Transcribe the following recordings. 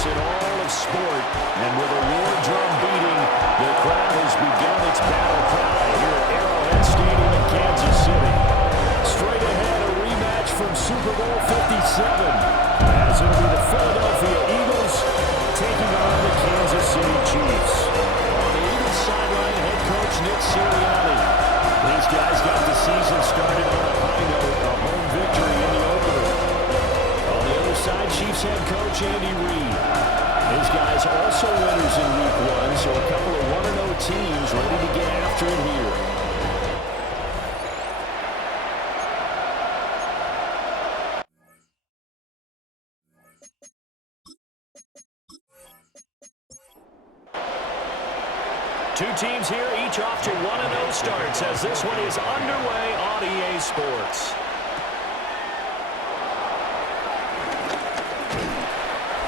moments in all of sport. And with a war drum beating, the crowd has begun its battle cry here at Arrowhead Stadium in Kansas City. Straight ahead, a rematch from Super Bowl 57. As it'll be the Philadelphia Eagles taking on the Kansas City Chiefs. On the Eagles sideline, head coach Nick Sirianni. These guys got the season started on a high note, a home victory in the opener. On the other side, Chiefs head coach Andy Reid. His guys also winners in Week 1, so a couple of 1-0 teams ready to get after it here. Two teams here, each off to 1-0 starts as this one is underway on EA Sports.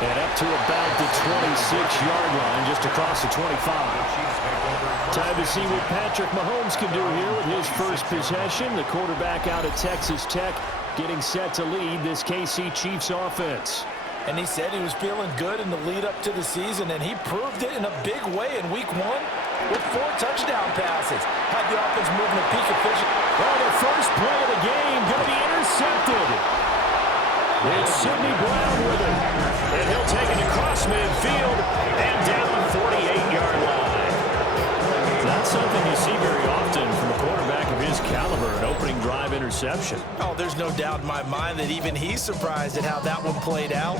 And up to about the 26-yard line, just across the 25. Time to see what Patrick Mahomes can do here with his first possession. The quarterback out of Texas Tech getting set to lead this KC Chiefs offense. And he said he was feeling good in the lead up to the season, and he proved it in a big way in Week 1 with 4 touchdown passes. Had the offense moving at peak efficiency. Well, the first play of the game going to be intercepted. It's Sidney Brown with it. And he'll take it across midfield and down the 48-yard line. Not something you see very often from a quarterback of his caliber, an opening drive interception. Oh, there's no doubt in my mind that even he's surprised at how that one played out.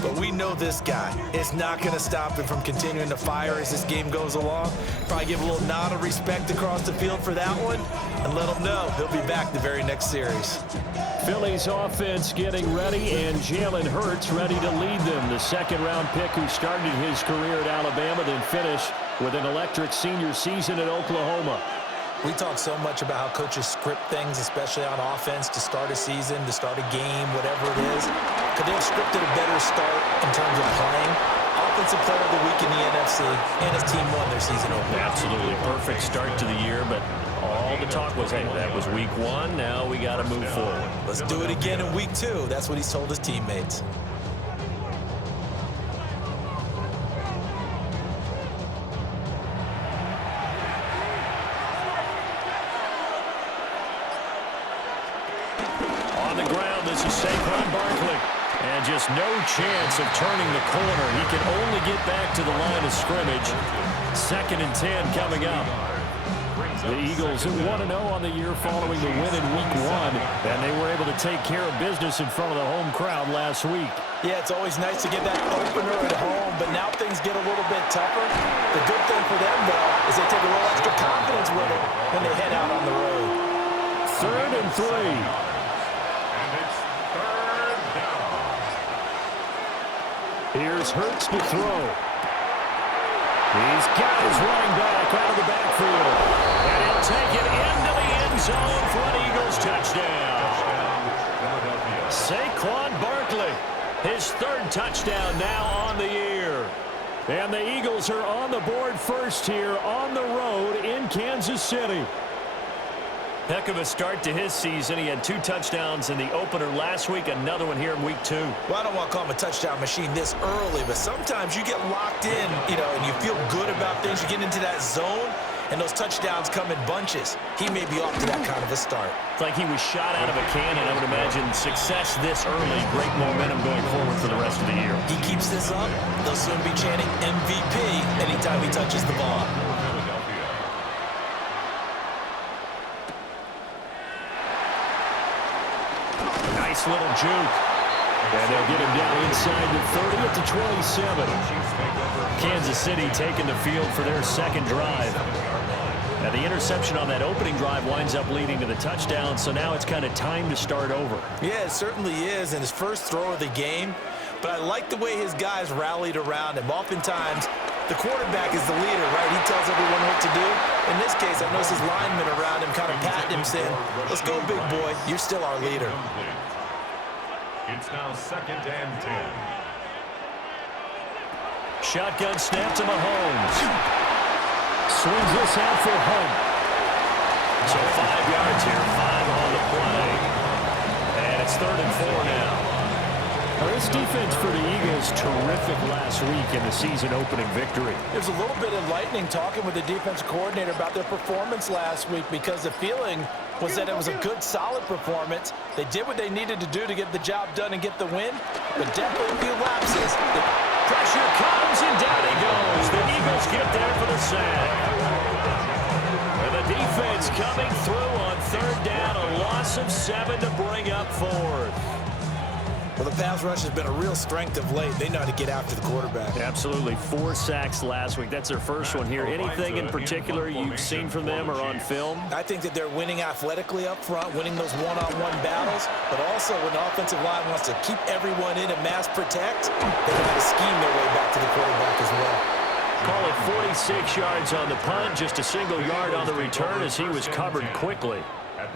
But we know this guy. It's not going to stop him from continuing to fire as this game goes along. Probably give a little nod of respect across the field for that one and let him know he'll be back the very next series. Philly's offense getting ready, and Jalen Hurts ready to lead them. The second-round pick who started his career at Alabama, then finished with an electric senior season at Oklahoma. We talk so much about how coaches script things, especially on offense, to start a season, to start a game, whatever it is. Could they have scripted a better start in terms of playing? Offensive player of the week in the NFC, and his team won their season opener. Absolutely perfect start to the year, but all the talk was, hey, that was Week 1, now we got to move forward. Let's do it again in Week 2. That's what he's told his teammates. On the ground, this is Saquon Barkley. And just no chance of turning the corner. He can only get back to the line of scrimmage. 2nd and 10 coming up. The Eagles 1-0 on the year following the win in Week 1. And they were able to take care of business in front of the home crowd last week. Yeah, it's always nice to get that opener at home, but now things get a little bit tougher. The good thing for them, though, is they take a little extra confidence with it when they head out on the road. 3rd and 3. Here's Hurts to throw. He's got his running back out of the backfield. And he'll take it into the end zone for an Eagles touchdown. Saquon Barkley, his 3rd touchdown now on the year. And the Eagles are on the board first here on the road in Kansas City. Heck of a start to his season. He had 2 touchdowns in the opener last week, another one here in Week 2. Well, I don't want to call him a touchdown machine this early, but sometimes you get locked in, and you feel good about things. You get into that zone, and those touchdowns come in bunches. He may be off to that kind of a start. It's like he was shot out of a cannon. I would imagine success this early, great momentum going forward for the rest of the year. He keeps this up, they'll soon be chanting MVP anytime he touches the ball. Nice little juke. And they'll get him down inside the 30 at the 27. Kansas City taking the field for their 2nd drive. Now the interception on that opening drive winds up leading to the touchdown, so now it's kind of time to start over. Yeah, it certainly is, and his first throw of the game. But I like the way his guys rallied around him. Oftentimes, the quarterback is the leader, right? He tells everyone what to do. In this case, I noticed his linemen around him kind of patting him, saying, let's go, big boy. You're still our leader. It's now 2nd and 10. Shotgun snap to Mahomes. Swings this out for Hunt. So 5 yards here, 5 on the play. And it's 3rd and 4 now. Well, this defense for the Eagles, terrific last week in the season-opening victory. It was a little bit enlightening talking with the defensive coordinator about their performance last week because the feeling was that it was a good, solid performance. They did what they needed to do to get the job done and get the win, but definitely a few lapses. The pressure comes, and down he goes. The Eagles get there for the sack. And the defense coming through on third down, a loss of 7 to bring up fourth. Well, the pass rush has been a real strength of late. They know how to get after the quarterback. Absolutely. 4 sacks last week. That's their first one here. Anything in particular you've seen from them or on film? I think that they're winning athletically up front, winning those one-on-one battles, but also when the offensive line wants to keep everyone in and mass protect, they know how to scheme their way back to the quarterback as well. Call it 46 yards on the punt, just a single yard on the return as he was covered quickly.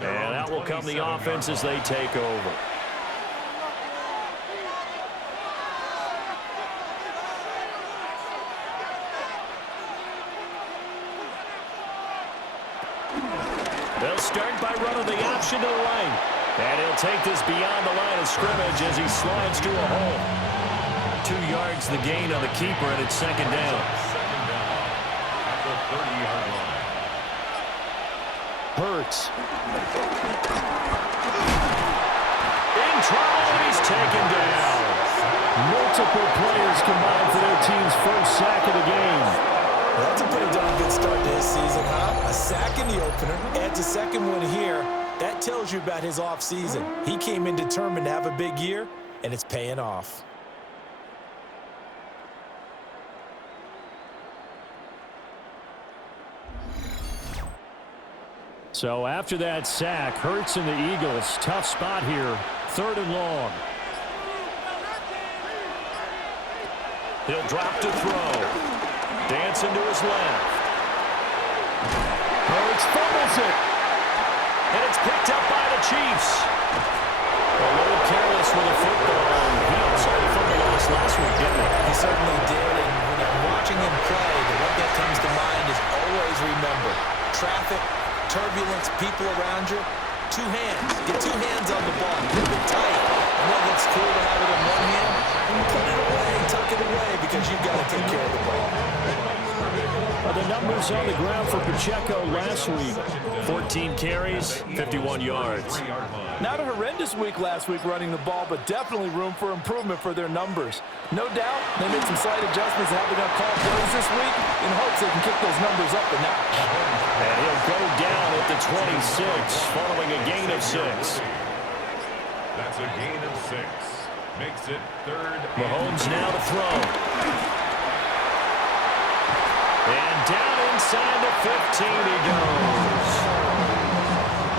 And out will come the offense as they take over. They'll start by running the option to the right. And he'll take this beyond the line of scrimmage as he slides to a hole. 2 yards the gain on the keeper, and it's second down. Second down at the 30-yard line. Hurts. In trouble, and he's taken down. Multiple players combined for their team's first sack of the game. Well, that's a pretty darn good start to his season, huh? A sack in the opener, adds a second one here. That tells you about his offseason. He came in determined to have a big year, and it's paying off. So after that sack, Hurts and the Eagles, tough spot here, 3rd and long. He'll drop to throw. Dancing to his left. Hurts fumbles it. And it's picked up by the Chiefs. A little careless with the football. He also had a fumble loss last week, didn't he? He certainly did, and when I'm watching him play, the one that comes to mind is always remember. Traffic, turbulence, people around you. 2 hands. Get 2 hands on the ball. Keep it tight. I know it's cool to have it in one hand. Put it away, tuck it away, because you've got to take care of the ball. The numbers on the ground for Pacheco last week. 14 carries, 51 yards. Not a horrendous week last week running the ball, but definitely room for improvement for their numbers. No doubt, they made some slight adjustments and have begun call plays this week in hopes they can kick those numbers up a notch. And he'll go down at the 26, following a gain of 6. That's a gain of 6. Makes it 3rd. Mahomes now to throw. And down inside the 15 he goes.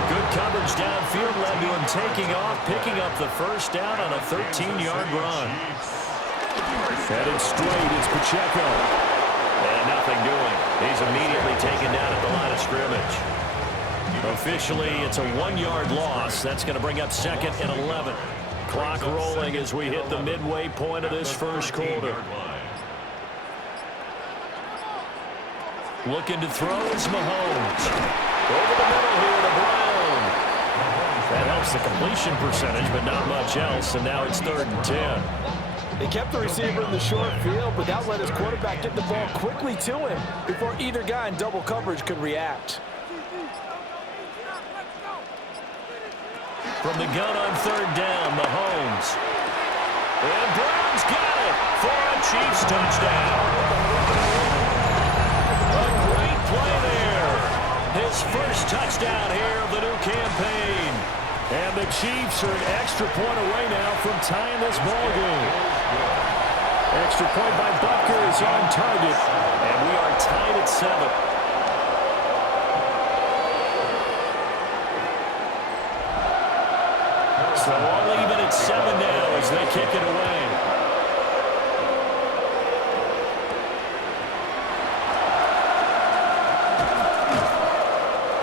Good coverage downfield led to him taking off, picking up the first down on a 13-yard run. Headed straight is Pacheco. And nothing doing. He's immediately taken down at the line of scrimmage. Officially, it's a 1-yard loss. That's going to bring up 2nd and 11. Clock rolling as we hit the midway point of this first quarter. Looking to throw is Mahomes. Over the middle here to Brown. That helps the completion percentage, but not much else, and now it's 3rd and 10. They kept the receiver in the short field, but that let his quarterback get the ball quickly to him before either guy in double coverage could react. From the gun on 3rd down, Mahomes. And Brown's got it for a Chiefs touchdown. A great play there. His first touchdown here of the new campaign. And the Chiefs are an extra point away now from tying this ball game. Extra point by Butker is on target. And we are tied at 7. So all even at 7 now as they kick it away.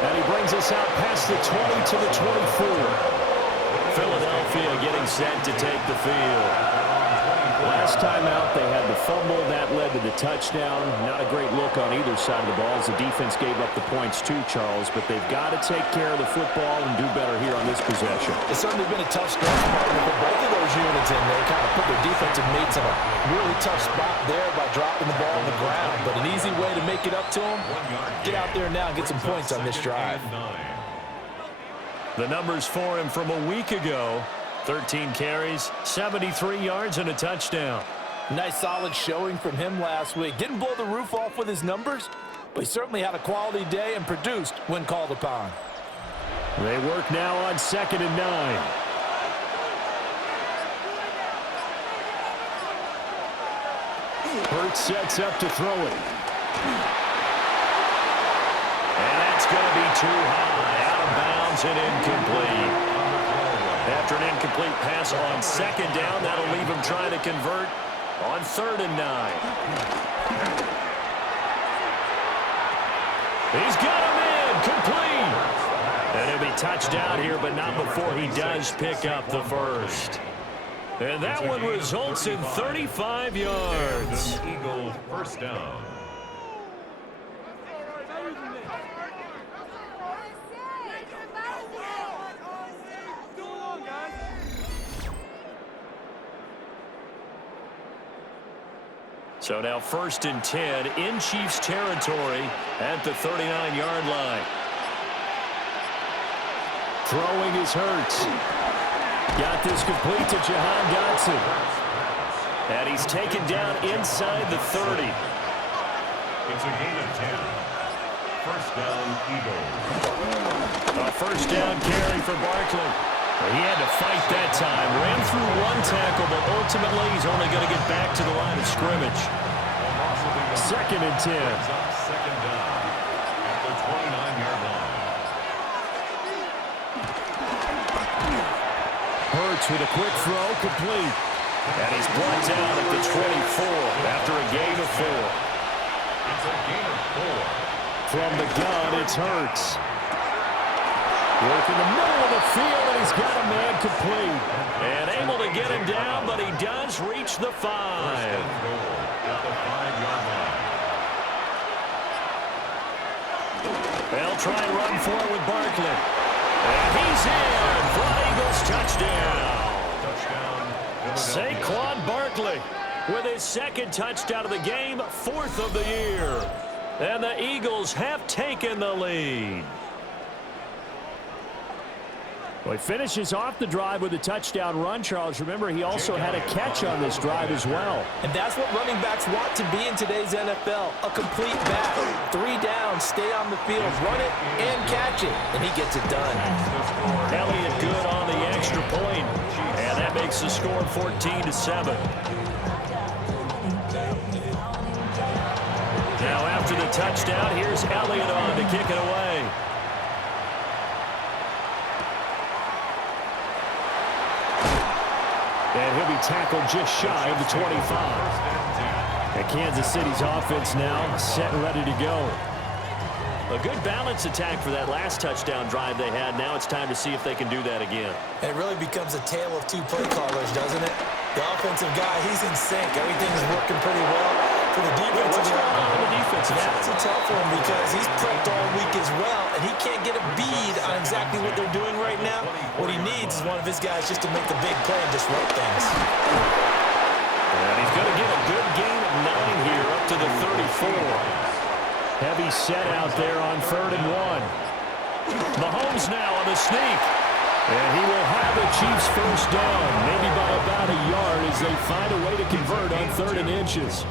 And he brings us out past the 20 to the 24. Philadelphia getting set to take the field. Last time out, they had the fumble. That led to the touchdown. Not a great look on either side of the ball as the defense gave up the points too, Charles. But they've got to take care of the football and do better here on this possession. It's certainly been a tough stretch, partner, for both of those units in there. Kind of put their defensive mates in a really tough spot there by dropping the ball on the ground. But an easy way to make it up to them, get out there now and get some points on this drive. The numbers for him from a week ago: 13 carries, 73 yards, and a touchdown. Nice solid showing from him last week. Didn't blow the roof off with his numbers, but he certainly had a quality day and produced when called upon. They work now on 2nd and 9. Hurts sets up to throw it. And that's going to be too high. Out of bounds and incomplete. After an incomplete pass on 2nd down, that'll leave him trying to convert on 3rd and 9. He's got him in. Complete. And he'll be touchdown here, but not before he does pick up the first. And that one results in 35 yards. Eagles first down. So now 1st and 10 in Chiefs territory at the 39-yard line. Throwing is Hurts. Got this complete to Jahan Dotson. And he's taken down inside the 30. It's a gain of 10. First down, Eagles. A first down carry for Barkley. He had to fight that time. Ran through one tackle, but ultimately he's only going to get back to the line of scrimmage. 2nd and 10. Second down at the 29-yard line. Hurts with a quick throw, complete. And he's brought down at the 24 after a gain of 4. It's a gain of 4. From the gun, it's Hurts. Work in the middle of the field, and he's got a man complete. And able to get him down, but he does reach the 5. At the 5-yard line. They'll try and run for it with Barkley. And he's in for an Eagles touchdown. Saquon Barkley with his 2nd touchdown of the game, 4th of the year. And the Eagles have taken the lead. Well, he finishes off the drive with a touchdown run, Charles. Remember, he also had a catch on this drive as well. And that's what running backs want to be in today's NFL, a complete back. 3 downs, stay on the field, run it, and catch it. And he gets it done. Elliott good on the extra point. And that makes the score 14-7. Now after the touchdown, here's Elliott on to kick it away. And he'll be tackled just shy of the 25. And Kansas City's offense now set and ready to go. A good balance attack for that last touchdown drive they had. Now it's time to see if they can do that again. And it really becomes a tale of 2 play callers, doesn't it? The offensive guy, he's in sync. Everything's working pretty well. For the defensive that's a tough one because he's prepped all week as well, and he can't get a bead on exactly what they're doing right now. What he needs is one of his guys just to make the big play and disrupt things. And he's going to get a good gain of 9 here up to the 34. Heavy set out there on 3rd and 1. Mahomes now on the sneak. And he will have the Chiefs first down, maybe by about a yard as they find a way to convert on 3rd and inches.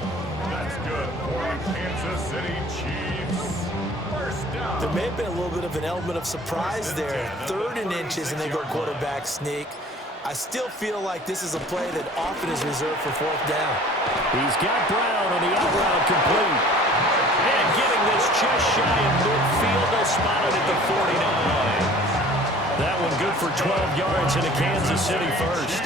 That's good for the Kansas City Chiefs. First down. There may have been a little bit of an element of surprise there. 3rd and inches, and they go quarterback sneak. I still feel like this is a play that often is reserved for 4th down. He's got Brown on the out route complete. And getting this just shy of midfield, they'll spot it at the 49. That one good for 12 yards into Kansas City first.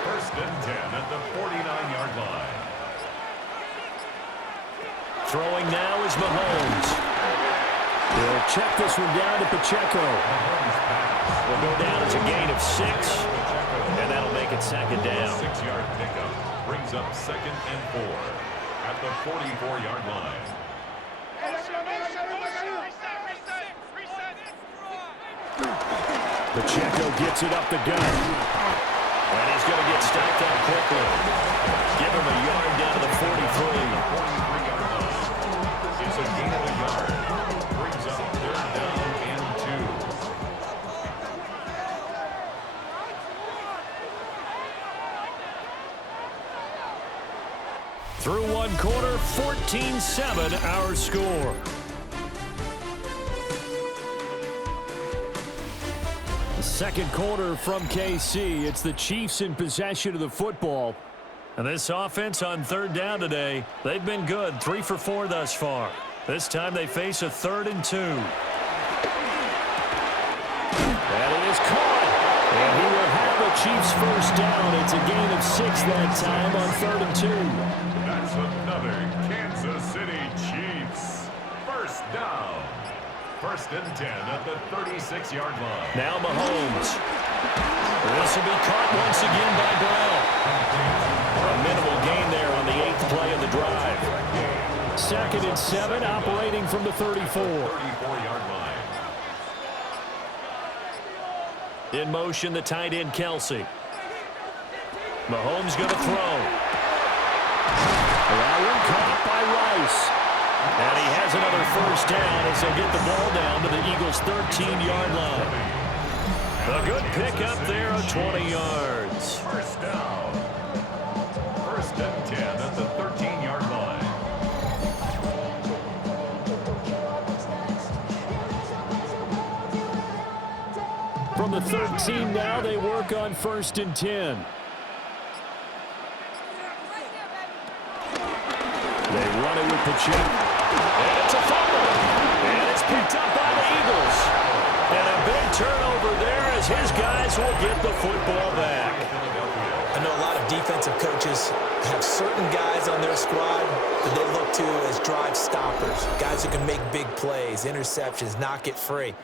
First and 10 at the 49-yard line. Throwing now is Mahomes. He'll check this one down to Pacheco. Will go down as a gain of 6, and that'll make it it second down. 6-yard pickup brings up 2nd and 4 at the 44-yard line. Pacheco gets it up the gut. And he's going to get stopped up quickly. Give him a yard down to the 43. 43-yard line. It's a gain of a yard. Brings up 3rd down and 2. Through one quarter, 14-7 our score. Second quarter from KC. It's the Chiefs in possession of the football. And this offense on 3rd down today, they've been good. 3 for 4 thus far. This time they face a 3rd and 2. That is caught. And he will have a Chiefs first down. It's a gain of 6 that time on 3rd and 2. That's another Kansas City Chiefs first down. 1st and 10 at the 36-yard line. Now Mahomes. This will be caught once again by Brown. A minimal gain there on the 8th play of the drive. 2nd and 7, operating from the 34. 34-yard line. In motion, the tight end, Kelsey. Mahomes going to throw. That one caught by Rice. And he has another first down as they'll get the ball down to the Eagles' 13-yard line. A good pickup there of 20 yards. First down. 1st and 10 at the 13-yard line. From the 13 now, they work on 1st and 10. They run it with Pacheco. And it's a fumble. And it's picked up by the Eagles. And a big turnover there as his guys will get the football back. I know a lot of defensive coaches have certain guys on their squad that they look to as drive stoppers, guys who can make big plays, interceptions, knock it free.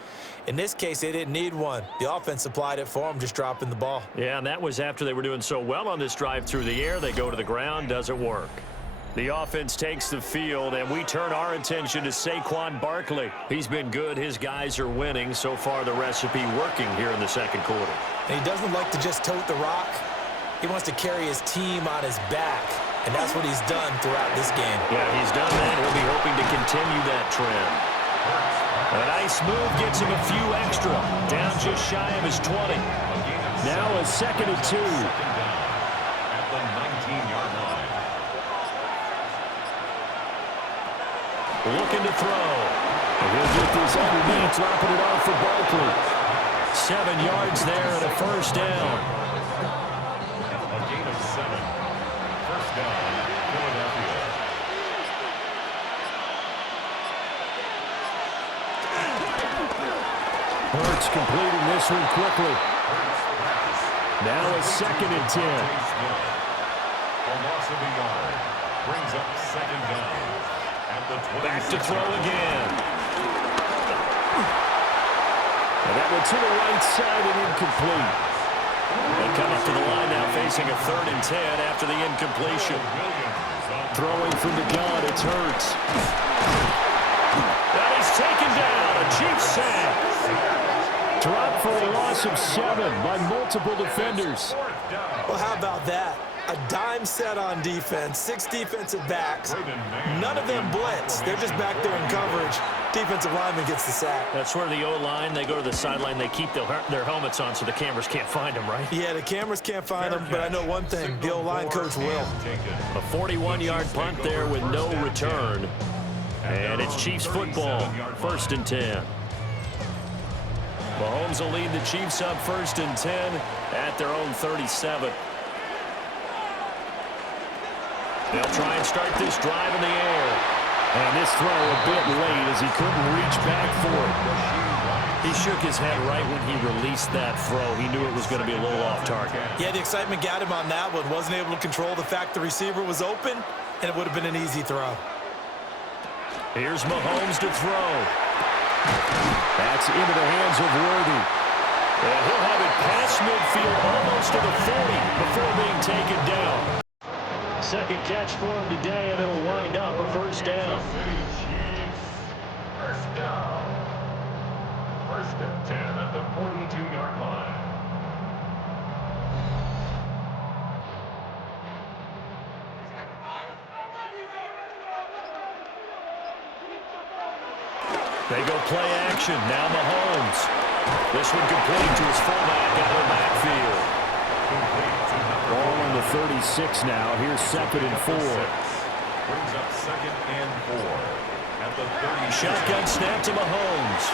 In this case, they didn't need one. The offense supplied it for them, just dropping the ball. Yeah, and that was after they were doing so well on this drive through the air. They go to the ground, doesn't work. The offense takes the field, and we turn our attention to Saquon Barkley. He's been good. His guys are winning. So far, the recipe working here in the second quarter. And he doesn't like to just tote the rock. He wants to carry his team on his back, and that's what he's done throughout this game. Yeah, he's done that. He'll be hoping to continue that trend. A nice move gets him a few extra. Down just shy of his 20. Now a 2nd and 2. At the 19-yard line. Looking to throw. And he'll get this underneath, dropping it off for Barkley. 7 yards there and a first down. A gain of 7. First down, Philadelphia. Hurts completing this one quickly. Now a 2nd and 10. A loss of a yard. Brings up 2nd down. At the 26. Back to throw again. And that one to the right side and incomplete. They come up to the line now facing a 3rd and 10 after the incompletion. Throwing from the gun, it's Hurts. That is taken down, a Chiefs sack. Dropped for a loss of 7 by multiple defenders. Well, how about that? A dime set on defense, 6 defensive backs. None of them blitz. They're just back there in coverage. Defensive lineman gets the sack. That's where the O-line, they go to the sideline, they keep their helmets on so the cameras can't find them, right? Yeah, the cameras can't find them, but I know one thing, the O-line coach will. A 41-yard punt there with no return. And it's Chiefs football, 1st and 10. Mahomes will lead the Chiefs up 1st and 10 at their own 37. They'll try and start this drive in the air. And this throw a bit late as he couldn't reach back for it. He shook his head right when he released that throw. He knew it was going to be a little off target. Yeah, the excitement got him on that one. Wasn't able to control the fact the receiver was open, and it would have been an easy throw. Here's Mahomes to throw. That's into the hands of Worthy. And he'll have it past midfield almost to the 40 before being taken down. Second catch for him today, and it'll wind up a first down. First down. First and 10 at the 42-yard line. They go play action. Now Mahomes. This one complete to his fullback out of the backfield. Ball on the 36 now. Here's second and 4. Brings up second and 4 at the 30. Shotgun snap to Mahomes.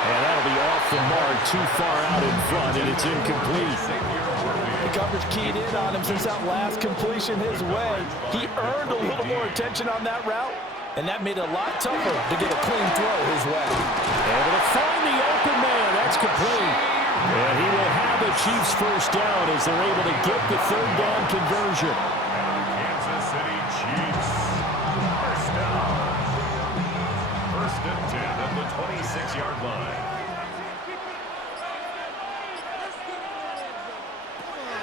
And that'll be off the mark, too far out in front, and it's incomplete. The coverage keyed in on him since that last completion his way. He earned a little more attention on that route, and that made it a lot tougher to get a clean throw his way. Able to find the open man. That's complete. And he will have the Chiefs first down as they're able to get the third down conversion. Kansas City Chiefs. First down. First and 10 at the 26-yard line.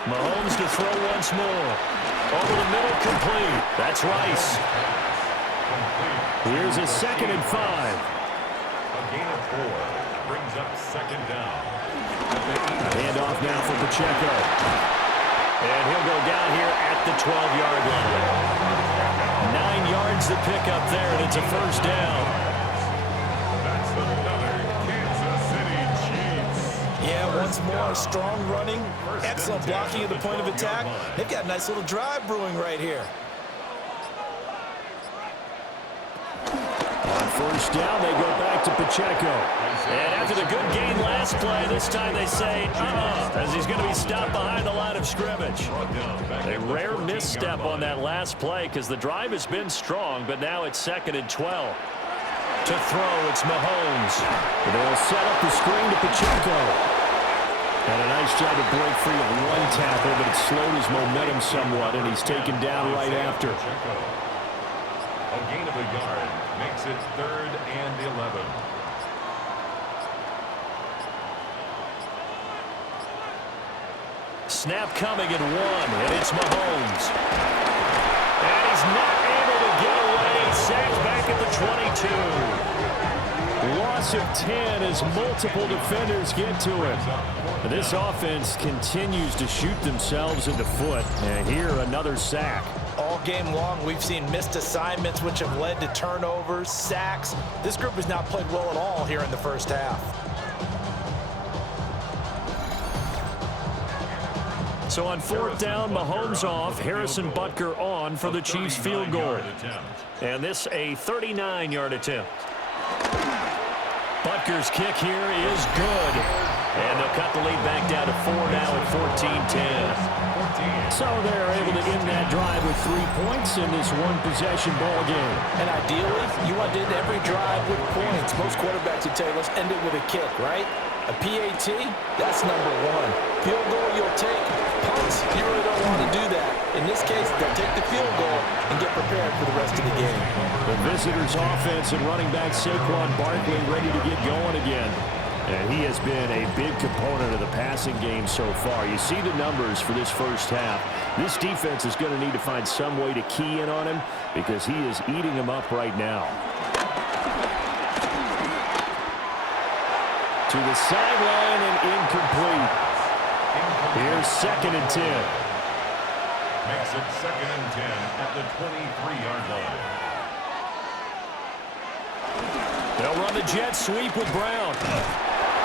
Mahomes to throw once more. Over the middle, complete. That's Rice. Here's a second and 5. A gain of 4. Brings up second down. Handoff now for Pacheco. And he'll go down here at the 12-yard line. 9 yards to pick up there, and it's a first down. That's another Kansas City Chiefs. Yeah, once more, strong running, excellent blocking at the point of attack. They've got a nice little drive brewing right here. On first down, they go back to Pacheco. And after the good gain last play, this time they say, as he's going to be stopped behind the line of scrimmage. A rare misstep on that last play because the drive has been strong, but now it's second and 12. To throw, it's Mahomes. They'll set up the screen to Pacheco. And a nice job to break free of one tackle, but it slowed his momentum somewhat, and he's taken down right after. A gain of a yard makes it 3rd and 11. Snap coming at 1, and it's Mahomes. And he's not able to get away. Sacked back at the 22. Loss of 10 as multiple defenders get to him. This offense continues to shoot themselves in the foot. And here, another sack. All game long, we've seen missed assignments, which have led to turnovers, sacks. This group has not played well at all here in the first half. So on fourth down, Mahomes off, Harrison Butker on for the Chiefs field goal. And this a 39-yard attempt. Butker's kick here is good. And they'll cut the lead back down to 4 now at 14-10. So they're able to end that drive with 3 points in this one-possession ball game. And ideally, you want to end every drive with points. Most quarterbacks would tell you, let's end it with a kick, right? A PAT, that's number 1. Field goal you'll take. Punts, you really don't want to do that. In this case, they'll take the field goal and get prepared for the rest of the game. The visitors' offense and running back Saquon Barkley ready to get going again. And he has been a big component of the passing game so far. You see the numbers for this first half. This defense is going to need to find some way to key in on him because he is eating him up right now. To the sideline and incomplete. Here's second and 10. Makes it 2nd and 10 at the 23-yard line. They'll run the jet sweep with Brown.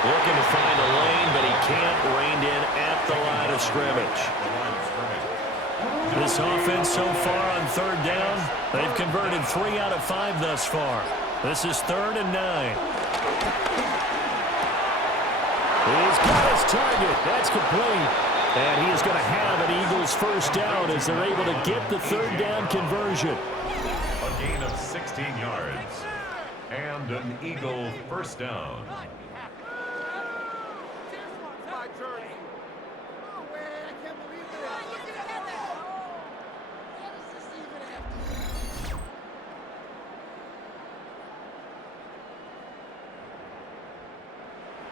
Looking to find a lane, but he can't. Reined in at the line of scrimmage. This offense so far on third down, they've converted 3 out of 5 thus far. This is 3rd and 9. He's got his target. That's complete. And he is going to have an Eagles first down as they're able to get the third down conversion. A gain of 16 yards. And an Eagle first down.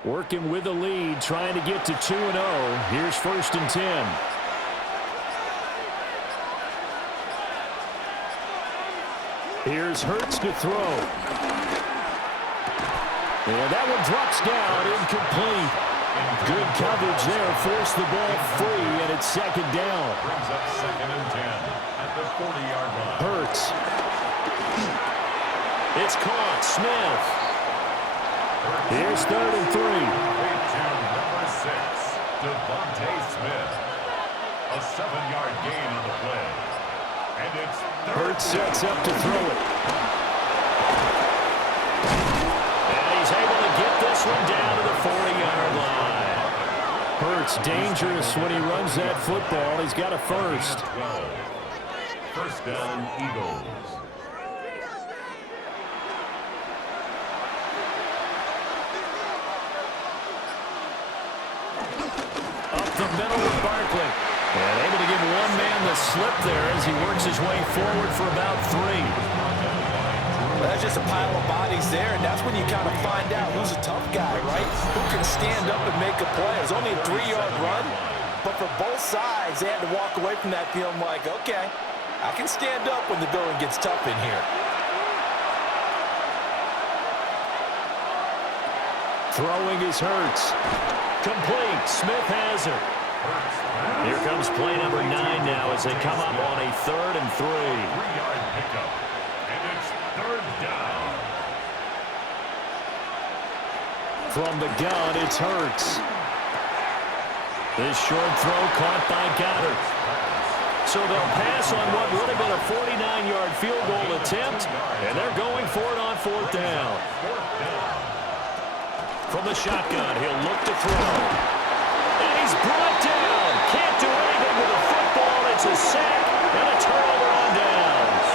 Working with the lead, trying to get to 2-0. Here's 1st and 10. Here's Hurts to throw. And that one drops down, incomplete. Good coverage there, forced the ball free, and it's 2nd down. Brings up 2nd and 10 at the 40-yard line. Hurts. It's caught. Smith. Here's 3rd and 3. To number 6, Devontae Smith. A 7-yard gain on the play. And it's Hurts sets up to throw it. And he's able to get this one down to the 40-yard line. Hurts dangerous when he runs that football. He's got a first. 12. First down, Eagles. Up the middle with Barkley. And able to give one man the slip there as he works his way forward for about 3. That's just a pile of bodies there, and that's when you kind of find out who's a tough guy, right? Who can stand up and make a play. It was only a 3-yard run, but for both sides, they had to walk away from that feeling like, okay, I can stand up when the going gets tough in here. Throwing is Hurts. Complete. Smith has it. Here comes play number 9 now as they come up on a 3rd and 3. 3-yard pickup. And it's 3rd down. From the gun, it's Hurts. This short throw caught by Goddard. So they'll pass on what would have been a 49-yard field goal attempt, and they're going for it on 4th down. From the shotgun, he'll look to throw. And he's brought down. Can't do anything with the football. It's a sack and a turnover on downs.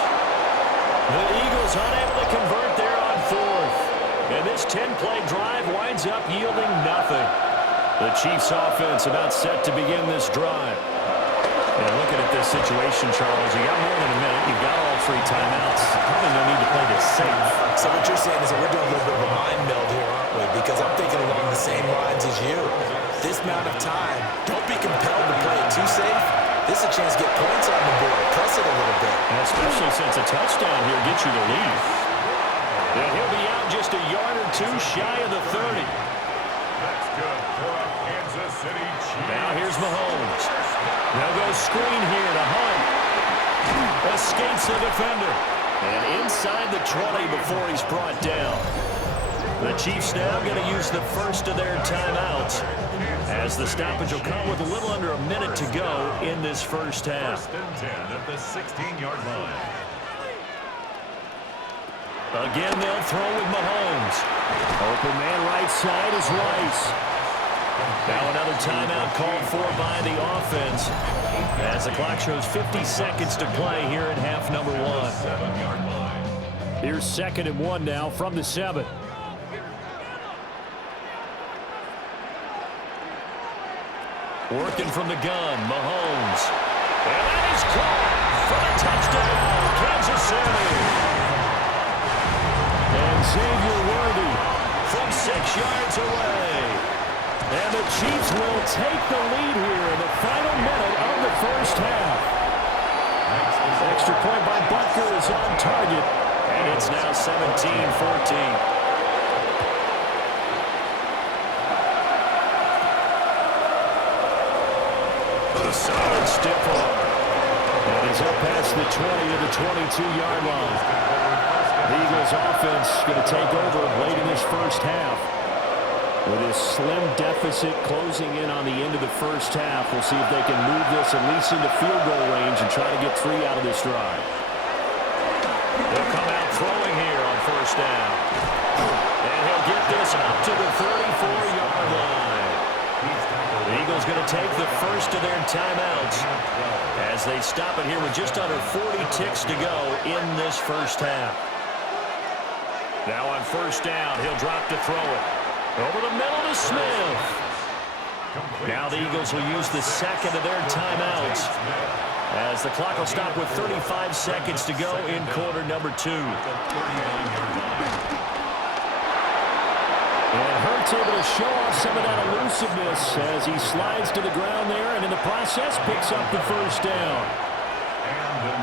The Eagles unable to convert there on 4th. And this 10-play drive winds up yielding nothing. The Chiefs offense about set to begin this drive. And looking at this situation, Charles, you got more than a minute. You've got all 3 timeouts. Probably no need to play this safe. So what you're saying is that we're doing a little bit of a mind meld here, aren't we? Because I'm thinking along the same lines as you. This amount of time, don't be compelled to play it too safe. This is a chance to get points on the board. Press it a little bit. And especially since a touchdown here gets you the lead. And he'll be out just a yard or 2 shy of the 30. That's good for a Kansas City Chiefs. Now here's Mahomes. They'll go screen here to Hunt. Escapes the defender. And inside the 20 before he's brought down. The Chiefs now going to use the first of their timeouts as the stoppage will come with a little under a minute to go in this first half. 1st and 10 at the 16-yard line. Again, they'll throw with Mahomes. Open man right side is Rice. Now another timeout called for by the offense as the clock shows 50 seconds to play here in half number 1. 7-yard line. Here's 2nd and 1 now from the 7. Working from the gun, Mahomes. And that is caught for a touchdown, Kansas City. And Xavier Worthy from 6 yards away. And the Chiefs will take the lead here in the final minute of the first half. Extra point by Butker is on target. And it's now 17-14. A solid stiff arm. And he's up past the 20 to the 22-yard line. The Eagles offense going to take over late in this first half. With his slim deficit closing in on the end of the first half, we'll see if they can move this at least into field goal range and try to get 3 out of this drive. They'll come out throwing here on 1st down. And he'll get this up to the 34-yard line. The Eagles going to take the first of their timeouts as they stop it here with just under 40 ticks to go in this first half. Now on 1st down, he'll drop to throw it. Over the middle to Smith. Now the Eagles will use the 2nd of their timeouts as the clock will stop with 35 seconds to go in quarter number 2. And Hurts able to show off some of that elusiveness as he slides to the ground there, and in the process picks up the first down.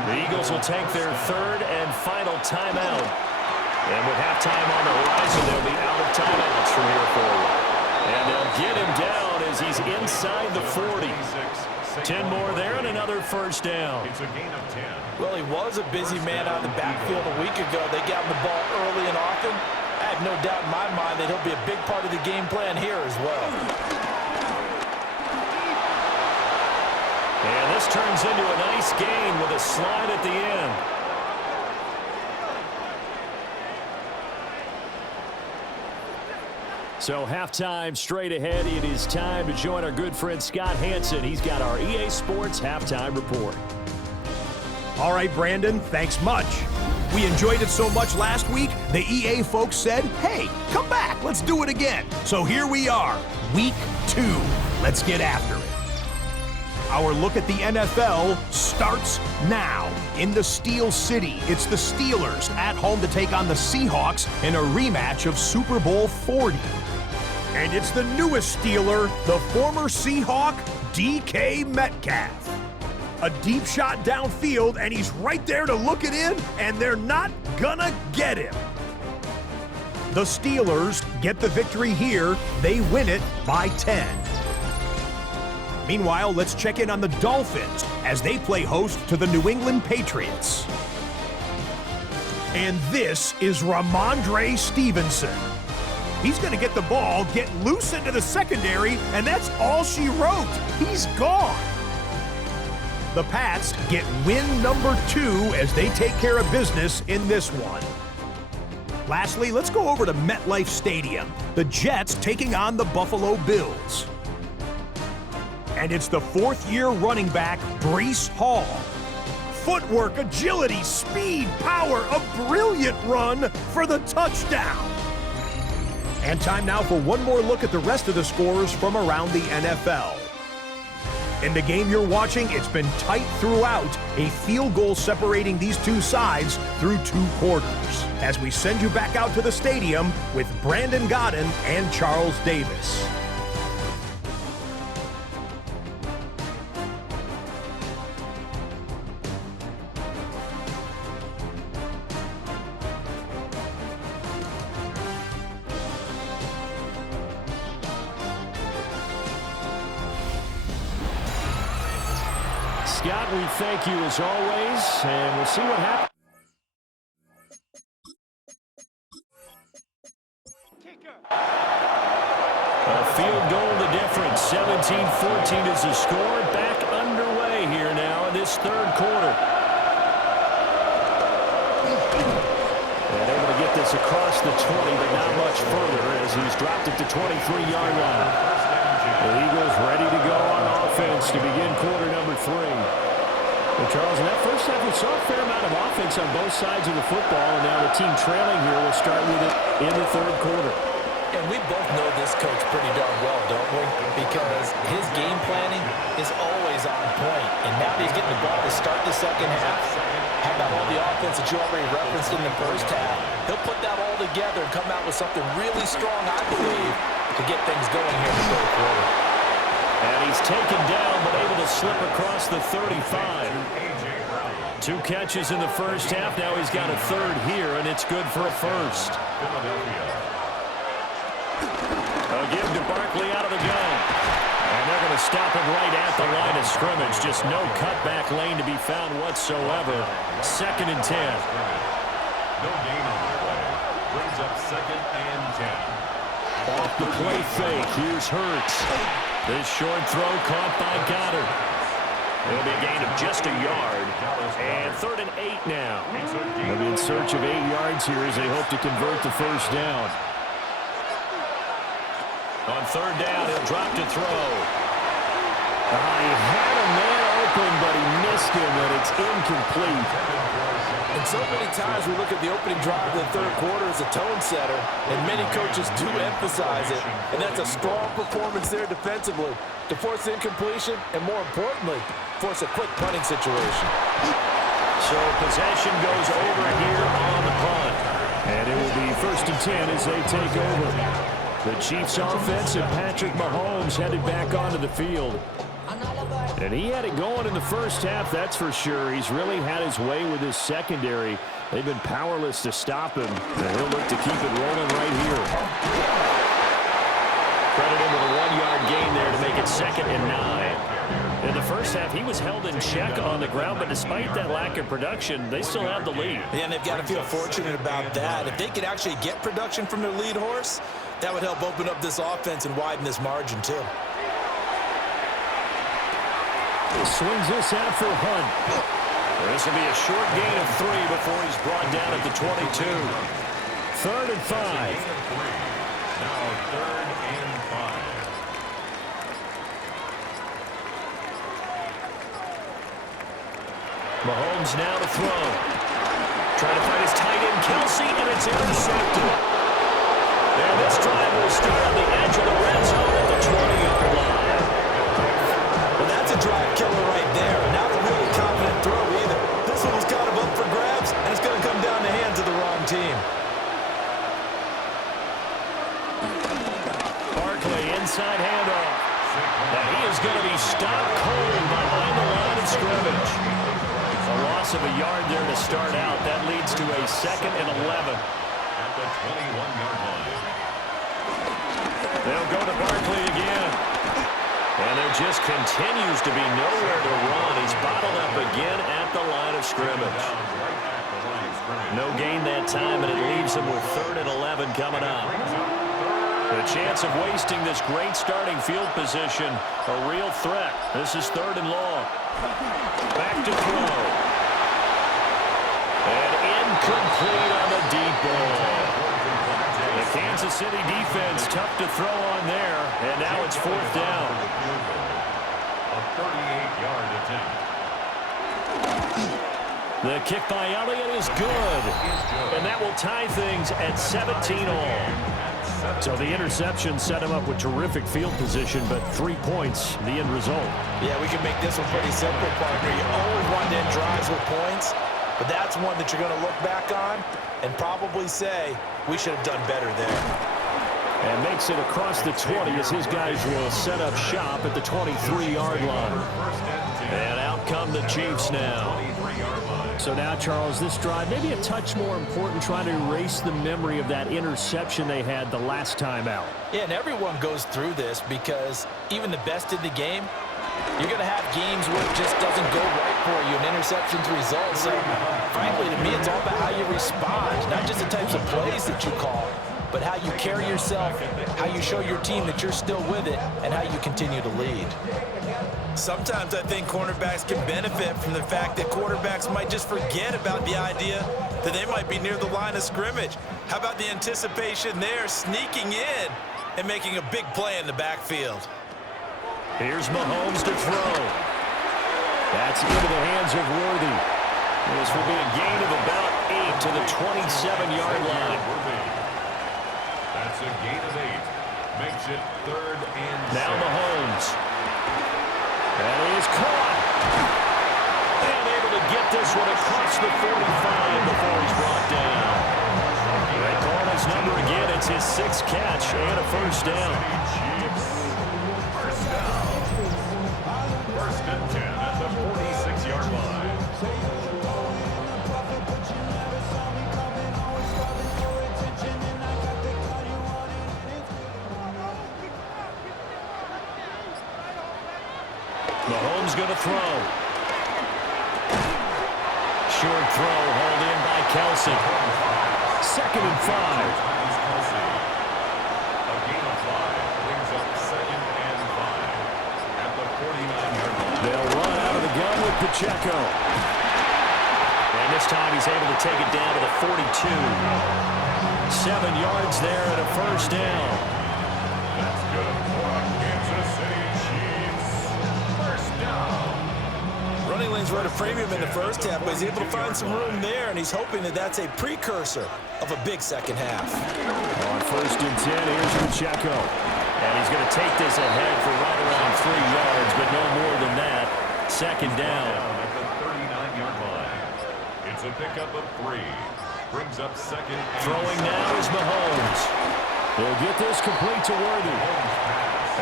The Eagles will take their third and final timeout. And with halftime on the horizon, they'll be out of timeouts from here forward. And they'll get him down as he's inside the 40. 10 more there and another first down. It's a gain of 10. Well, he was a busy man out of the backfield a week ago. They got him the ball early and often. I have no doubt in my mind that he'll be a big part of the game plan here as well. And this turns into a nice gain with a slide at the end. So halftime straight ahead. It is time to join our good friend Scott Hansen. He's got our EA Sports halftime report. All right, Brandon, thanks much. We enjoyed it so much last week, the EA folks said, hey, come back, let's do it again. So here we are, week 2. Let's get after it. Our look at the NFL starts now. In the Steel City, it's the Steelers at home to take on the Seahawks in a rematch of Super Bowl 40. And it's the newest Steeler, the former Seahawk, DK Metcalf. A deep shot downfield, and he's right there to look it in, and they're not gonna get him. The Steelers get the victory here. They win it by 10. Meanwhile, let's check in on the Dolphins as they play host to the New England Patriots. And this is Ramondre Stevenson. He's going to get the ball, get loose into the secondary, and that's all she wrote. He's gone. The Pats get win number 2 as they take care of business in this one. Lastly, let's go over to MetLife Stadium. The Jets taking on the Buffalo Bills. And it's the 4th-year running back, Breece Hall. Footwork, agility, speed, power, a brilliant run for the touchdown. And time now for one more look at the rest of the scores from around the NFL. In the game you're watching, it's been tight throughout, a field goal separating these two sides through 2 quarters. As we send you back out to the stadium with Brandon Godden and Charles Davis. Scott, we thank you as always, and we'll see what happens. A field goal the difference. 17-14 is the score. Back underway here now in this 3rd quarter. And able to get this across the 20, but not much further as he's dropped it to 23-yard line. The Eagles ready to go on offense to begin quarter number 3. Well, Charles, in that first half, we saw a fair amount of offense on both sides of the football, and now the team trailing here will start with it in the 3rd quarter. And we both know this coach pretty darn well, don't we? Because his game planning is always on point. And now that he's getting the ball to start the 2nd half, how about all the offense that you already referenced in the first half? He'll put that all together and come out with something really strong, I believe, to get things going here in the 3rd quarter. And he's taken down, but able to slip across the 35. 2 catches in the first half. Now he's got a 3rd here, and it's good for a first. A give to Barkley out of the gun. And they're going to stop him right at the line of scrimmage. Just no cutback lane to be found whatsoever. 2nd and 10. No gain on the play. Brings up 2nd and 10. Off the play fake. Here's Hurts. This short throw caught by Goddard. It'll be a gain of just a yard. And 3rd and 8 now. They'll be in search of 8 yards here as they hope to convert the first down. On 3rd down, he'll drop to throw. He had a man open, but he missed him, and it's incomplete. And so many times we look at the opening drive of the 3rd quarter as a tone setter, and many coaches do emphasize it. And that's a strong performance there defensively to force incompletion and, more importantly, force a quick punting situation. So possession goes over here on the punt. And it will be 1st and 10 as they take over. The Chiefs offense and Patrick Mahomes headed back onto the field. And he had it going in the first half, that's for sure. He's really had his way with his secondary. They've been powerless to stop him. And he'll look to keep it rolling right here. Credit him with a 1-yard gain there to make it 2nd and 9. In the first half, he was held in check on the ground, but despite that lack of production, they still have the lead. Yeah, and they've got to feel fortunate about that. If they could actually get production from their lead horse, that would help open up this offense and widen this margin, too. Swings this out for Hunt. This will be a short gain of 3 before he's brought down at the 22. 3rd and 5. Now 3rd and 5. Mahomes now to throw. Trying to find his tight end, Kelsey, and it's intercepted. And this drive will start on the edge of the red zone at the 20-yard line. Well, that's a drive killer right there. Not a really confident throw either. This one was kind of up for grabs, and it's going to come down the hands of the wrong team. Barkley inside handoff. And he is going to be stopped cold behind the line of scrimmage. A loss of a yard there to start out. That leads to a 2nd and 11. At the 21-yard line. They'll go to Barkley again. And there just continues to be nowhere to run. He's bottled up again at the line of scrimmage. No gain that time, and it leaves him with 3rd and 11 coming up. The chance of wasting this great starting field position, a real threat. This is 3rd and long. Back to throw. And incomplete on the deep ball. The Kansas City defense tough to throw on there, and now it's 4th down. A 38-yard attempt. The kick by Elliott is good, and that will tie things at 17 all. So the interception set him up with terrific field position, but 3 points, the end result. Yeah, we can make this one pretty simple, partner. You always want to end drives with points, but that's one that you're going to look back on and probably say, we should have done better there. And makes it across the 20 as his guys will set up shop at the 23-yard line. And out come the Chiefs now. So now, Charles, this drive maybe a touch more important, trying to erase the memory of that interception they had the last time out. Yeah, and everyone goes through this because even the best in the game, you're going to have games where it just doesn't go right for you, and interceptions result. So, frankly, to me, it's all about how you respond, not just the types of plays that you call, but how you carry yourself, how you show your team that you're still with it, and how you continue to lead. Sometimes I think cornerbacks can benefit from the fact that quarterbacks might just forget about the idea that they might be near the line of scrimmage. How about the anticipation there, sneaking in and making a big play in the backfield? Here's Mahomes to throw. That's into the hands of Worthy. This will be a gain of about 8 to the 27-yard line. That's a gain of 8. Makes it 3rd and 6. Now Mahomes. And he is caught. And able to get this one across the 45 before he's brought down. They call his number again. It's his 6th catch and a 1st down. First down. 1st and 10 at the 46-yard line. Mahomes going to throw. Short throw, hauled in by Kelsey. 2nd and 5. A gain of 5 brings up 2nd and 5 at the 49-yard line. They'll run out of the gun with Pacheco. And this time he's able to take it down to the 42. 7 yards there and a 1st down. That's good for Kansas City Chiefs. First down. Running lanes were at a premium in the first half, but he's able to find some room there, and he's hoping that that's a precursor of a big second half. On 1st and 10, here's Pacheco. And he's going to take this ahead for right around 3 yards, but no more than that. 2nd down. At the 39-yard line. It's a pickup of 3. Brings up 2nd and Throwing now is Mahomes. They'll get this complete to Worthy.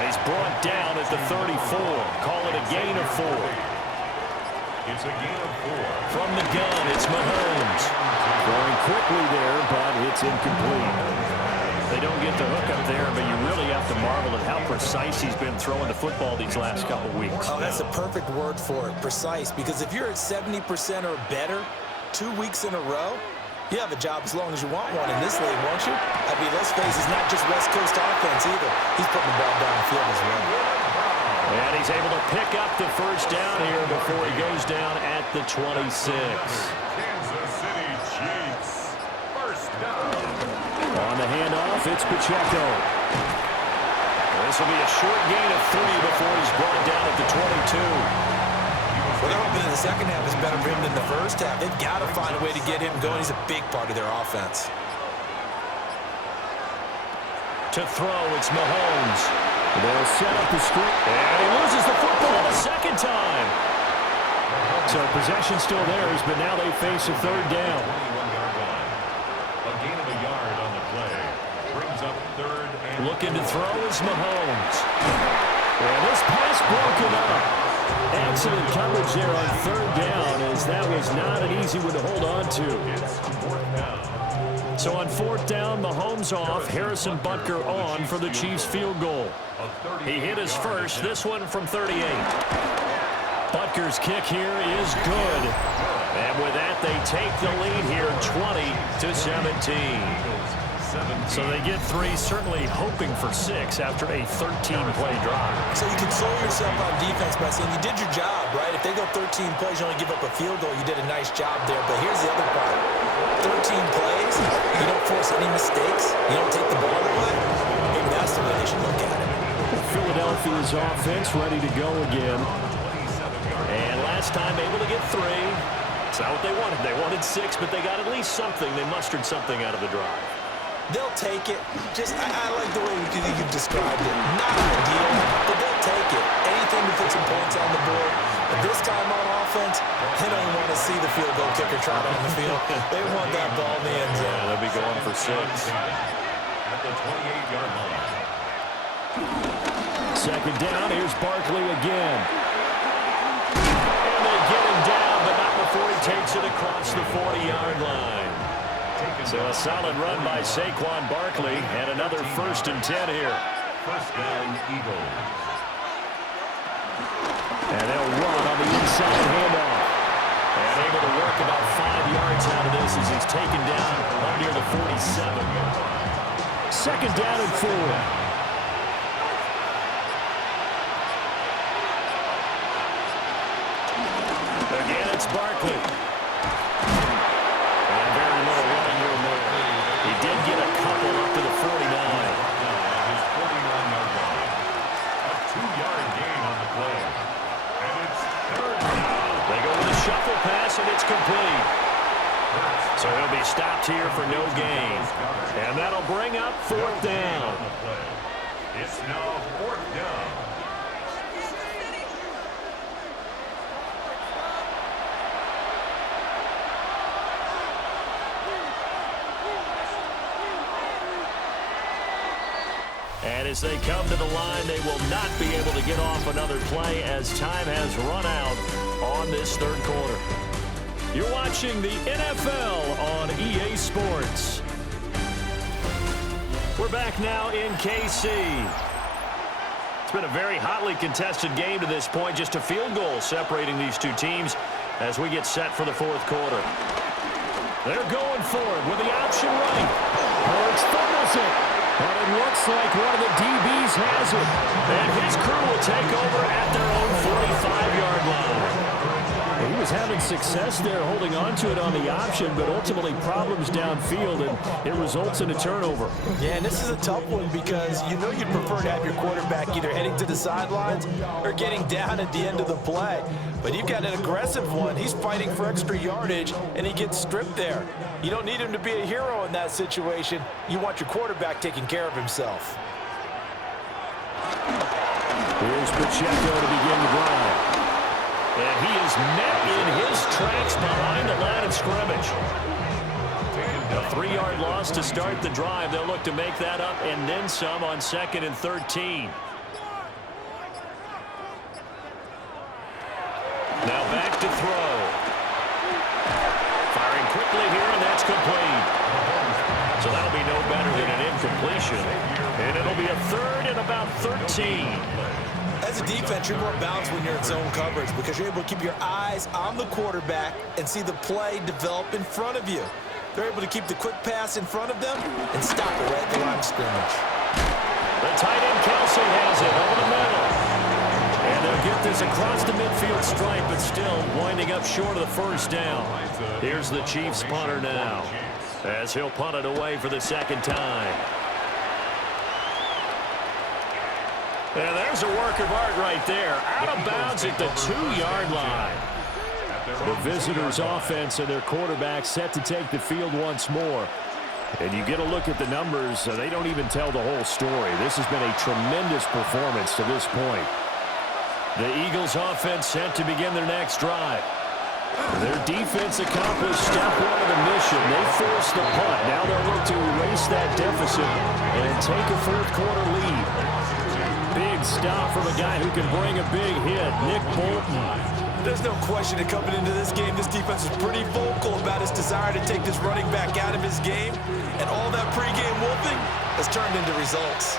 He's brought down at the 34. Call it a gain of 4. It's a gain of 4. From the gun, it's Mahomes. Throwing quickly there, but it's incomplete. They don't get the hook up there, but you really have to marvel at how precise he's been throwing the football these last couple weeks. Oh, that's a perfect word for it, precise, because if you're at 70% or better 2 weeks in a row, you have a job as long as you want one in this league, won't you? I mean, let's face it, it's not just West Coast offense either. He's putting the ball down the field as well. And he's able to pick up the first down here before he goes down at the 26. Kansas City Chiefs. First down. On the handoff, it's Pacheco. This will be a short gain of 3 before he's brought down at the 22. Well, they're hoping that the second half is better for him than the first half. They've got to find a way to get him going. He's a big part of their offense. To throw, it's Mahomes. They'll set up the screen. And he loses the football a second time. So possession still theirs, but now they face a third down. 21-yard line. A gain of a yard on the play. Brings up third and... Looking to throw is Mahomes. And this pass broken up. Excellent coverage there on third down, as that was not an easy one to hold on to. It's fourth down. So on fourth down, Mahomes off, Harrison Butker on for the Chiefs field goal. He hit his first, this one from 38. Butker's kick here is good. And with that, they take the lead here 20-17. So they get 3, certainly hoping for 6 after a 13-play drive. So you console yourself on defense by saying you did your job, right? If they go 13 plays, you only give up a field goal, you did a nice job there. But here's the other part. 13 plays, you don't force any mistakes, you don't take the ball away. Maybe that's the way they should look at it. Philadelphia's offense ready to go again. And last time able to get 3. It's not what they wanted. They wanted 6, but they got at least something. They mustered something out of the drive. They'll take it. I like the way you've described it. Not ideal, but they'll take it. Anything to put some points on the board. But this time on offense, they don't want to see the field goal kicker trot on the field. They want that ball in the end zone. Yeah, they'll be going for 6. At the 28-yard line. Second down, here's Barkley again. And they get him down, but not before he takes it across the 40-yard line. So a solid run by Saquon Barkley, and another 1st and 10 here. First down, Eagles. And they'll run on the inside handoff. And able to work about 5 yards out of this as he's taken down up near the 47. Second down and 4. Again, it's Barkley. And very little running room there. He did get a couple up to the 49. His 49-yard line. A 2-yard gain on the play. And it's third down. They go with a shuffle pass, and it's complete. So he'll be stopped here for no gain. And that'll bring up 4th down. It's now 4th down. And as they come to the line, they will not be able to get off another play as time has run out on this 3rd quarter. You're watching the NFL on EA Sports. We're back now in KC. It's been a very hotly contested game to this point, just a field goal separating these two teams as we get set for the 4th quarter. They're going for it with the option right. Hurts fumbles it. And it looks like one of the DBs has it. And his crew will take over at their own 45-yard line. He was having success there holding on to it on the option, but ultimately problems downfield, and it results in a turnover. Yeah, and this is a tough one because you know you'd prefer to have your quarterback either heading to the sidelines or getting down at the end of the play. But you've got an aggressive one. He's fighting for extra yardage, and he gets stripped there. You don't need him to be a hero in that situation. You want your quarterback taking care of himself. Here's Pacheco to begin the drive. And he is met in his tracks behind the line of scrimmage. A 3-yard loss loss to start the drive. They'll look to make that up and then some on 2nd and 13. Now back to throw. Firing quickly here, and that's complete. So that'll be no better than an incompletion. And it'll be a 3rd and about 13. As a defense, you're more balanced when you're in zone coverage because you're able to keep your eyes on the quarterback and see the play develop in front of you. They're able to keep the quick pass in front of them and stop it right at the line of scrimmage. The tight end, Kelsey, has it over the middle. And they'll get this across the midfield stripe, but still winding up short of the first down. Here's the Chiefs punter now, as he'll punt it away for the 2nd time. And there's a work of art right there. Out of bounds at the 2-yard line. The visitors' offense and their quarterback set to take the field once more. And you get a look at the numbers, they don't even tell the whole story. This has been a tremendous performance to this point. The Eagles' offense set to begin their next drive. Their defense accomplished step 1 of the mission. They forced the punt. Now they'll look to erase that deficit and take a 4th-quarter lead. Big stop from a guy who can bring a big hit, Nick Bolton. There's no question that coming into this game, this defense is pretty vocal about its desire to take this running back out of his game, and all that pregame wolfing has turned into results.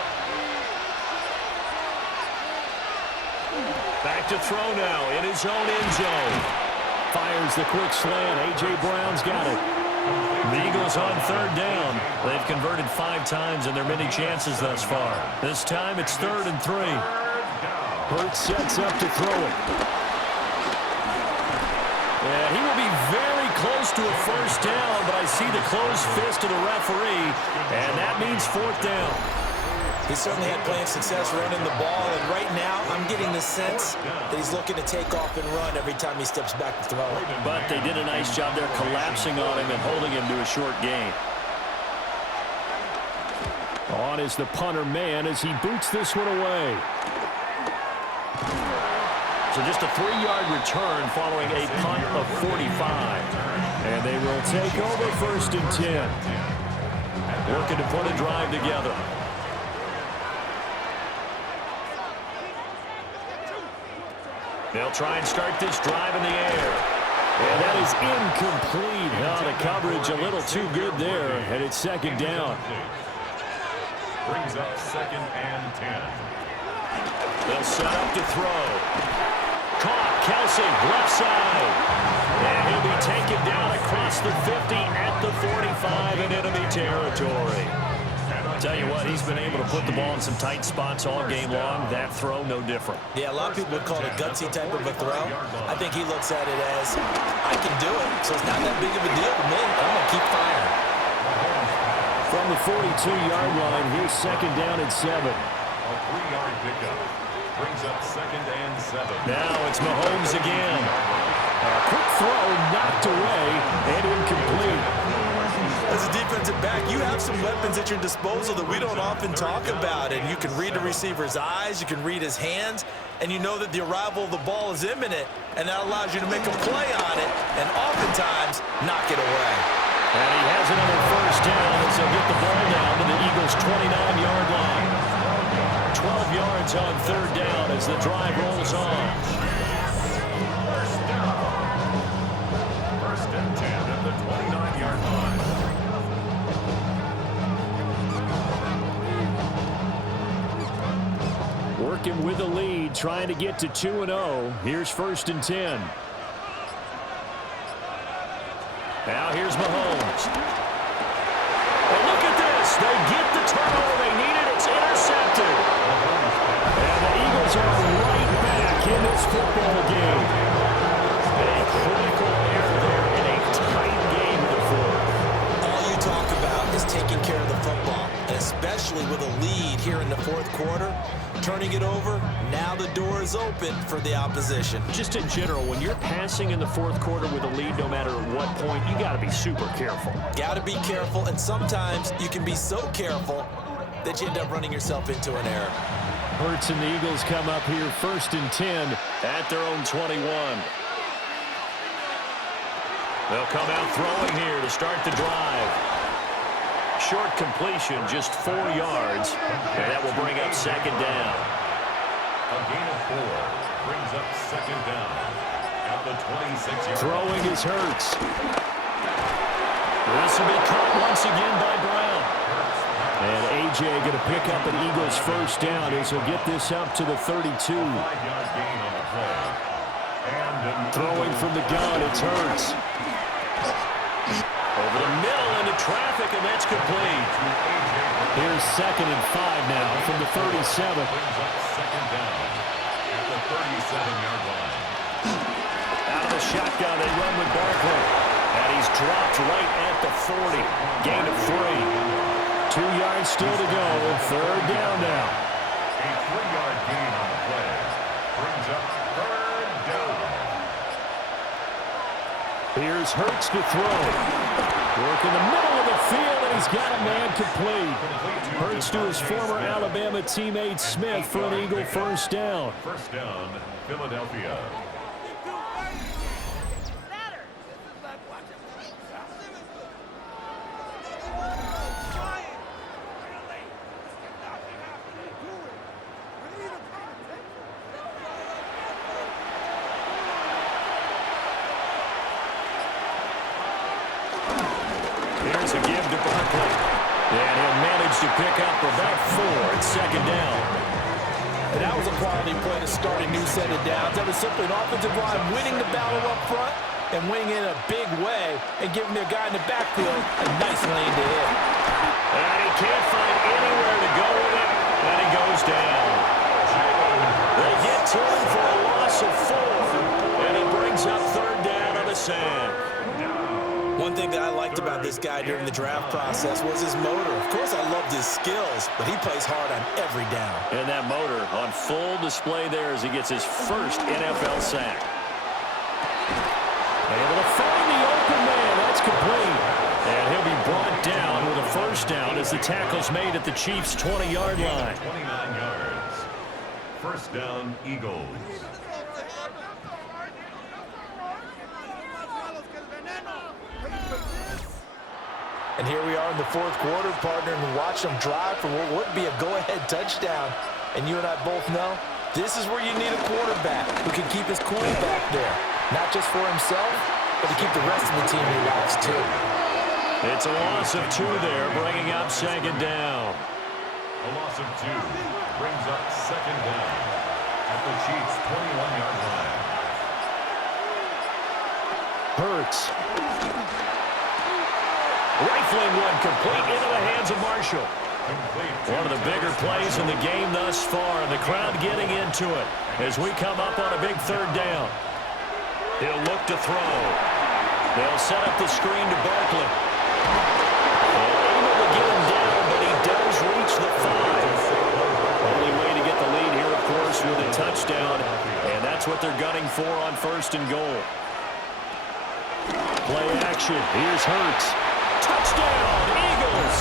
Back to throw now in his own end zone. Fires the quick slant. A.J. Brown's got it. The Eagles on 3rd down. They've converted 5 times in their many chances thus far. This time it's 3rd and 3. Hurts sets up to throw it. And he will be very close to a first down, but I see the closed fist of the referee, and that means 4th down. He certainly had plenty of success running the ball, and right now I'm getting the sense that he's looking to take off and run every time he steps back to throw it. But they did a nice job there collapsing on him and holding him to a short gain. On is the punter man as he boots this one away. So just a 3-yard return following a punt of 45. And they will take over 1st and 10. Working to put a drive together. They'll try and start this drive in the air. And that is incomplete. Now the coverage a little too good there, and it's 2nd down. Brings up 2nd and 10. They'll set up to throw. Caught, Kelsey, left side. And he'll be taken down across the 50 at the 45 in enemy territory. Tell you what, he's been able to put the ball in some tight spots all game long. That throw, no different. Yeah, a lot of people would call it a gutsy type of a throw. I think he looks at it as, I can do it, so it's not that big of a deal to me. I'm going to keep firing. From the 42-yard line, here's 2nd down and 7. A 3-yard pickup. Brings up 2nd and 7. Now it's Mahomes again. A quick throw knocked away and incomplete. As a defensive back, you have some weapons at your disposal that we don't often talk about, and you can read the receiver's eyes, you can read his hands, and you know that the arrival of the ball is imminent, and that allows you to make a play on it and oftentimes knock it away. And he has another first down as they'll get the ball down to the Eagles' 29-yard line. 12 yards on 3rd down as the drive rolls on. First down. 1st and 10 at the 29-yard line. Working with a lead, trying to get to 2-0. Here's 1st and 10. Now here's Mahomes. And look at this. They get the turnover they needed. It's intercepted. And the Eagles are right back in this football game. A critical error there in a tight game in the 4th. All you talk about is taking care of the football, and especially with a lead here in the 4th quarter. Turning it over, now the door is open for the opposition. Just in general, when you're passing in the 4th quarter with a lead, no matter at what point, you got to be super careful. Got to be careful, and sometimes you can be so careful that you end up running yourself into an error. Hurts and the Eagles come up here 1st and 10 at their own 21. They'll come out throwing here to start the drive. Short completion, just 4 yards. And that will bring up second down. A gain of 4 brings up second down at the 26-yard line. Throwing is Hurts. This will be caught once again by Brown. And A.J. going to pick up an Eagles first down as he'll get this up to the 32. 5-yard gain on the play. And Throwing from the gun, it's Hurts. Over the middle into traffic, and that's complete. Here's 2nd and 5 now from the 37. Brings up second down at the 37-yard line. Out of the shotgun, they run with Barkley. And he's dropped right at the 40. Gain of 3. 2 yards still to go. Third down now. A 3-yard gain on the play brings up third down. Here's Hurts to throw. Work in the middle of the field, and he's got a man complete. Hurts to his former Alabama teammate Smith for an Eagle first down. First down, Philadelphia. Here's a give to Barkley. And he'll manage to pick up about 4 at second down. And that was a quality play to start a new set of downs. That was simply an offensive line winning the battle up front and winning in a big way and giving their guy in the backfield a nice lane to hit. And he can't find anywhere to go with it, and he goes down. They get to him for a loss of 4, and it brings up third down on the sand. One thing that I liked about this guy during the draft process was his motor. Of course, I loved his skills, but he plays hard on every down. And that motor on full display there as he gets his first NFL sack. Able to find the open man. That's complete. And he'll be brought down with a first down as the tackle's made at the Chiefs' 20-yard line. 29 yards. First down, Eagles. And here we are in the fourth quarter, partner, and watch them drive for what would be a go-ahead touchdown. And you and I both know this is where you need a quarterback who can keep his cool back there. Not just for himself, but to keep the rest of the team relaxed, too. It's a loss of 2 there, bringing up second down. A loss of 2 brings up second down at the Chiefs' 21-yard line. Hurts. Rifling one complete into the hands of Marshall. One of the bigger plays in the game thus far, and the crowd getting into it as we come up on a big third down. He'll look to throw. They'll set up the screen to Barkley. Able to get him down, but he does reach the 5. Only way to get the lead here, of course, with a touchdown, and that's what they're gunning for on first and goal. Play action. Here's Hurts. Touchdown, Eagles!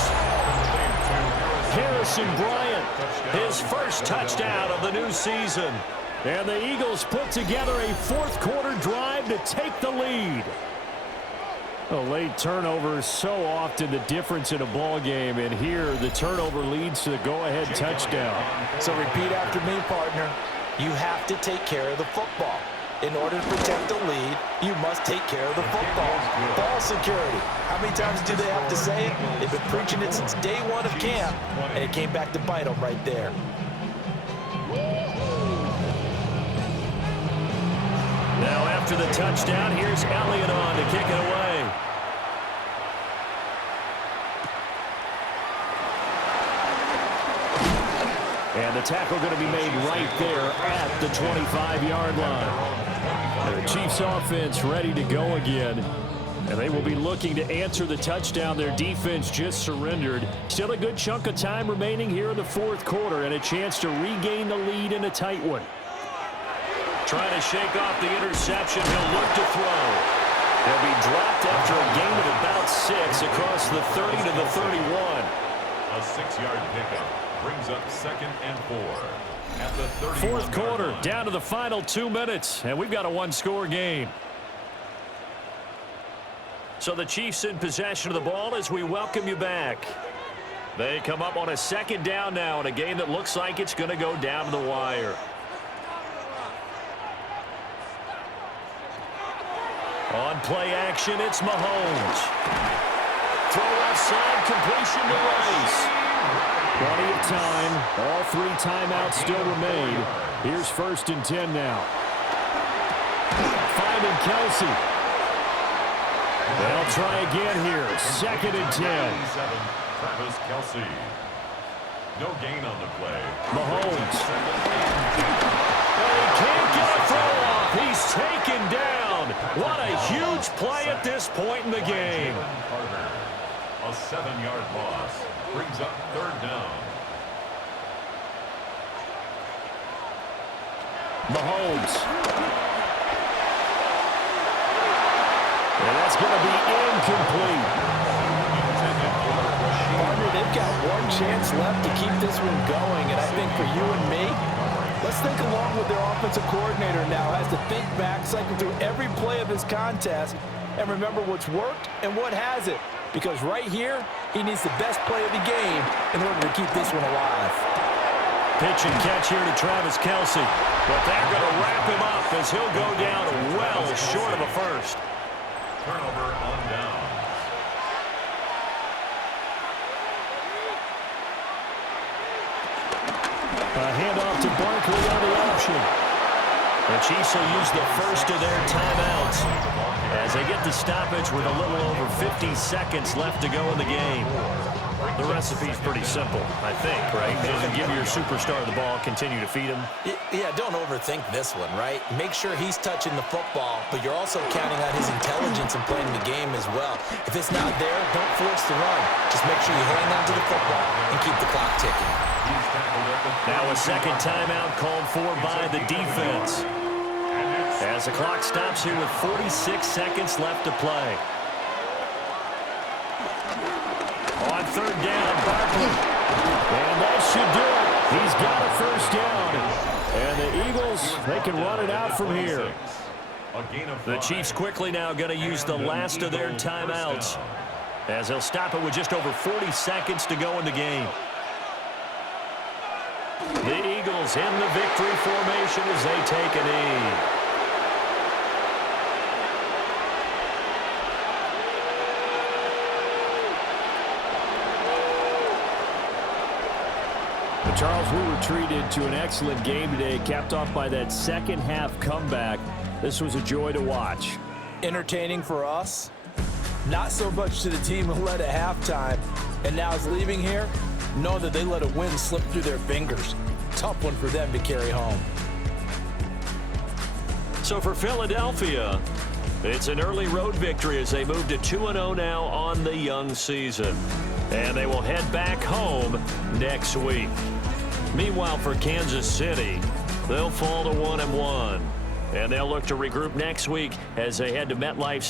Harrison Bryant, his first touchdown of the new season. And the Eagles put together a fourth quarter drive to take the lead. A late turnover is so often the difference in a ball game, and here the turnover leads to the go-ahead touchdown. So repeat after me, partner. You have to take care of the football. In order to protect the lead, you must take care of the football. Ball security. How many times do they have to say it? They've been preaching it since day 1 of camp, and it came back to bite them right there. Now after the touchdown, here's Elliott on to kick it away. And the tackle going to be made right there at the 25-yard line. And the Chiefs offense ready to go again. And they will be looking to answer the touchdown their defense just surrendered. Still a good chunk of time remaining here in the fourth quarter and a chance to regain the lead in a tight one. Trying to shake off the interception. He'll look to throw. He'll be dropped after a gain of about 6 across the 30 to the 31. A 6-yard pickup brings up second and 4 at the 31. Fourth quarter, down to the final 2 minutes, and we've got a one-score game. So the Chiefs in possession of the ball as we welcome you back. They come up on a second down now in a game that looks like it's going to go down to the wire. On play action, it's Mahomes. Throw left side, completion to Rice. Plenty of time. All 3 timeouts still remain. Here's 1st and 10 now. Finding Kelsey. They'll try again here. 2nd and 10. Travis Kelsey. No gain on the play. Mahomes. He can't get a throw off. He's taken down. What a huge play at this point in the game. A 7-yard loss brings up 3rd down. Mahomes. And that's going to be incomplete. Partner, they've got one chance left to keep this one going, and I think for you and me, let's think along with their offensive coordinator now has to think back, cycle through every play of this contest, and remember what's worked and what hasn't. Because right here, he needs the best play of the game in order to keep this one alive. Pitch and catch here to Travis Kelsey. But they're going to wrap him up as he'll go down well short of a first. Turnover on downs. A handoff to Barkley on the option. The Chiefs will use the first of their timeouts as they get the stoppage with a little over 50 seconds left to go in the game. The recipe's pretty simple, I think, right? Give your superstar the ball, continue to feed him. Yeah, don't overthink this one, right? Make sure he's touching the football, but you're also counting on his intelligence in playing the game as well. If it's not there, don't force the run. Just make sure you hang on to the football and keep the clock ticking. Now a second timeout called for by the defense. As the clock stops here with 46 seconds left to play. On 3rd down, Barkley. And that should do it. He's got a 1st down. And the Eagles, they can run it out from here. The Chiefs quickly now going to use the last of their timeouts as they'll stop it with just over 40 seconds to go in the game. The Eagles in the victory formation as they take a knee. Charles, we were treated to an excellent game today, capped off by that second half comeback. This was a joy to watch. Entertaining for us, not so much to the team who led at halftime and now is leaving here. Know that they let a win slip through their fingers. Tough one for them to carry home. So for Philadelphia, it's an early road victory as they move to 2-0 now on the young season. And they will head back home next week. Meanwhile, for Kansas City, they'll fall to 1-1. And they'll look to regroup next week as they head to MetLife